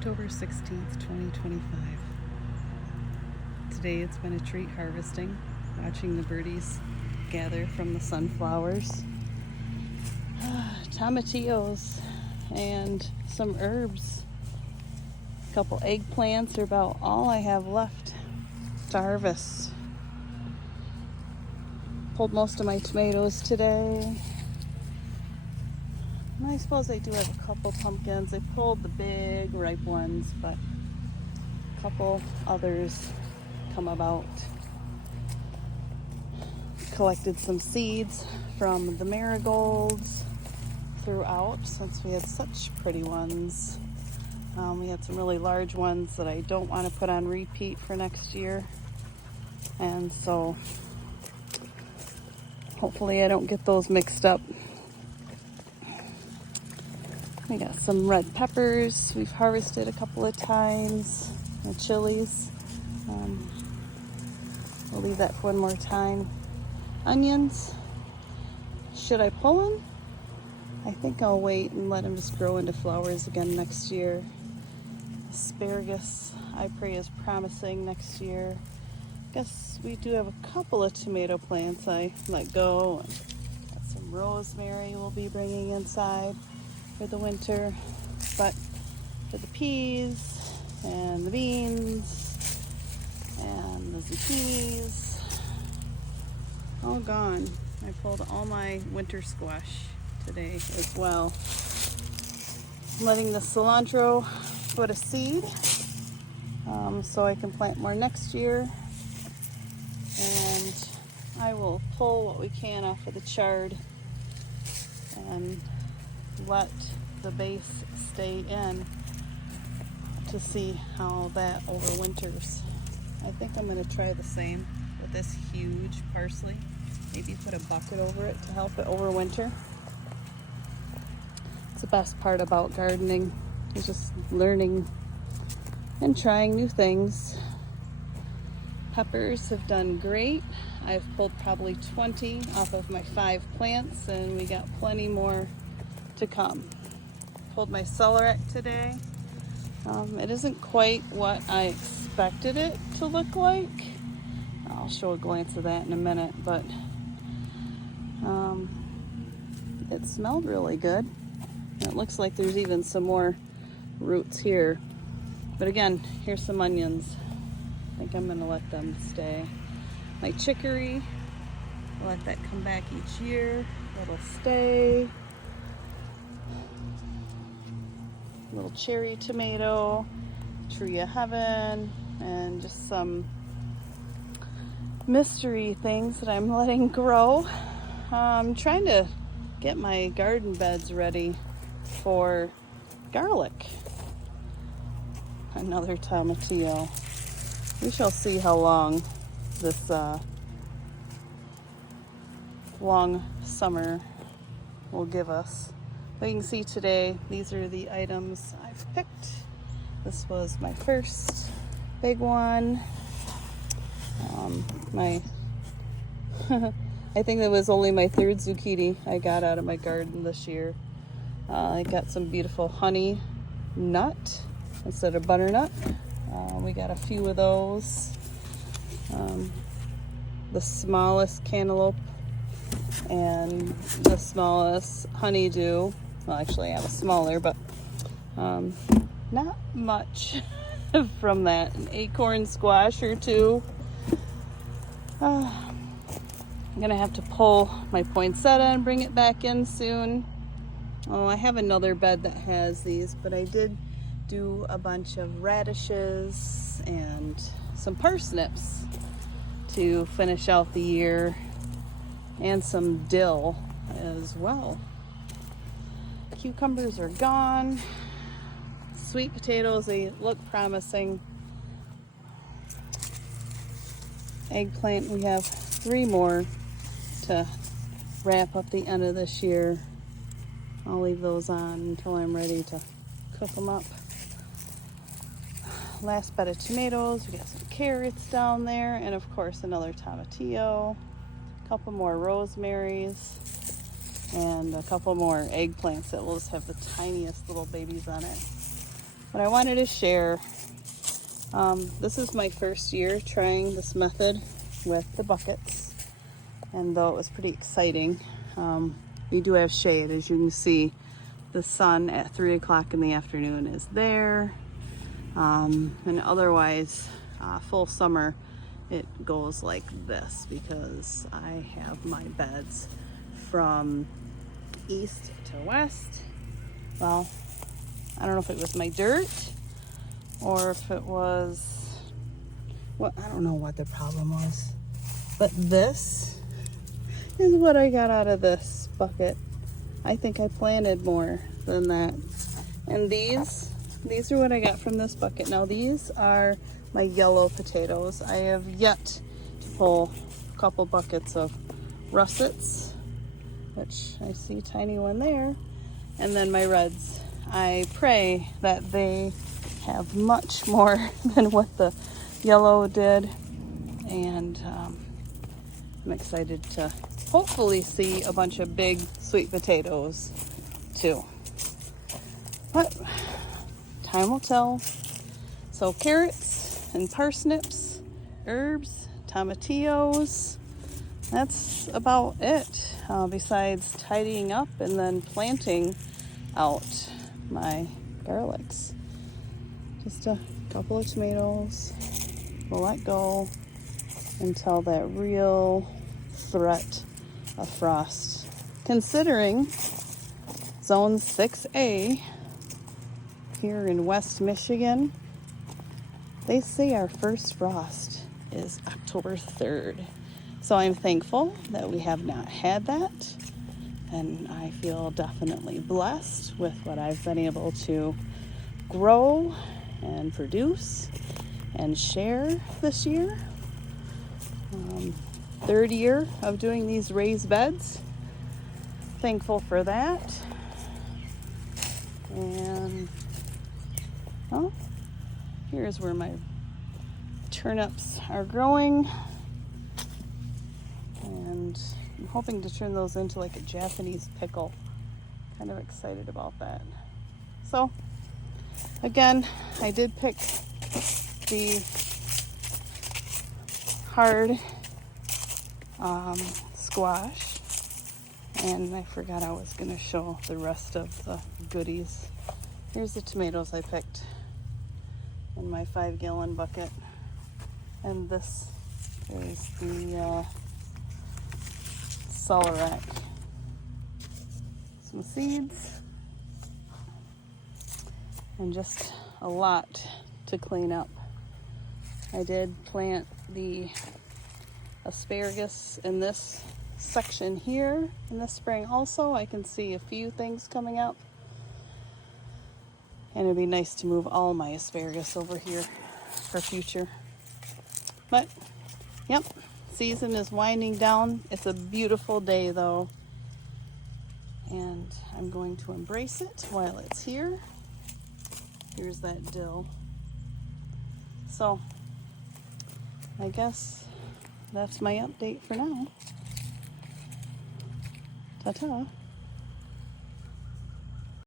October 16th, 2025. Today it's been a treat harvesting, watching the birdies gather from the sunflowers. Tomatillos and some herbs. A couple eggplants are about all I have left to harvest. Pulled most of my tomatoes today. I suppose I do have a couple pumpkins. I pulled the big ripe ones, but a couple others come about. Collected some seeds from the marigolds throughout since we had such pretty ones. We had some really large ones that I don't want to put on repeat for next year. And so hopefully I don't get those mixed up. We got some red peppers we've harvested a couple of times. The chilies. We'll leave that for one more time. Onions. Should I pull them? I think I'll wait and let them just grow into flowers again next year. Asparagus, I pray, is promising next year. Guess we do have a couple of tomato plants I let go. Got some rosemary we'll be bringing inside for the winter, but for the peas and the beans and the zucchinis, all gone. I pulled all my winter squash today as well. I'm letting the cilantro put a seed so I can plant more next year, and I will pull what we can off of the chard and let the base stay in to see how that overwinters. I think I'm going to try the same with this huge parsley. Maybe put a bucket over it to help it overwinter. It's the best part about gardening, is just learning and trying new things. Peppers have done great. I've pulled probably 20 off of my 5 plants, and we got plenty more to come. Pulled my celoret today. It isn't quite what I expected it to look like. I'll show a glance of that in a minute, but it smelled really good. It looks like there's even some more roots here. But again, here's some onions. I think I'm gonna let them stay. My chicory, I'll let that come back each year. It'll stay. Little cherry tomato, tree of heaven, and just some mystery things that I'm letting grow. I'm trying to get my garden beds ready for garlic. Another tomatillo. We shall see how long this long summer will give us. But you can see today, these are the items I've picked. This was my first big one. I think that was only my 3rd zucchini I got out of my garden this year. I got some beautiful honey nut instead of butternut. We got a few of those. The smallest cantaloupe and the smallest honeydew. Well, actually I have a smaller, but not much from that. An acorn squash or 2. I'm gonna have to pull my poinsettia and bring it back in soon. Oh, I have another bed that has these, but I did do a bunch of radishes and some parsnips to finish out the year, and some dill as well. Cucumbers are gone. Sweet potatoes, they look promising. Eggplant, we have 3 more to wrap up the end of this year. I'll leave those on until I'm ready to cook them up. Last bed of tomatoes, we got some carrots down there, and of course another tomatillo, a couple more rosemaries, and a couple more eggplants that will just have the tiniest little babies on it. But I wanted to share. This is my first year trying this method with the buckets, and though it was pretty exciting, we do have shade. As you can see, the sun at 3 o'clock in the afternoon is there, and otherwise full summer it goes like this because I have my beds from east to west. Well, I don't know if it was my dirt or if it was what, I don't know what the problem was, but this is what I got out of this bucket. I think I planted more than that. And these are what I got from this bucket. Now these are my yellow potatoes. I have yet to pull a couple buckets of russets, which I see a tiny one there, and then my reds. I pray that they have much more than what the yellow did, and I'm excited to hopefully see a bunch of big sweet potatoes too. But time will tell. So carrots and parsnips, herbs, tomatillos, that's about it, besides tidying up and then planting out my garlics. Just a couple of tomatoes. We'll let go until that real threat of frost. Considering zone 6A here in West Michigan, they say our first frost is October 3rd. So I'm thankful that we have not had that, and I feel definitely blessed with what I've been able to grow and produce and share this year. Third year of doing these raised beds. Thankful for that. And well, here's where my turnips are growing, and I'm hoping to turn those into like a Japanese pickle. Kind of excited about that. So again, I did pick the hard squash, and I forgot I was going to show the rest of the goodies. Here's the tomatoes I picked in my 5-gallon bucket, and this is the celeriac. Some seeds, and just a lot to clean up. I did plant the asparagus in this section here in the spring also. I can see a few things coming up, and it'd be nice to move all my asparagus over here for future. But yep, season is winding down. It's a beautiful day though, and I'm going to embrace it while it's here. Here's that dill. So I guess that's my update for now. Ta-ta.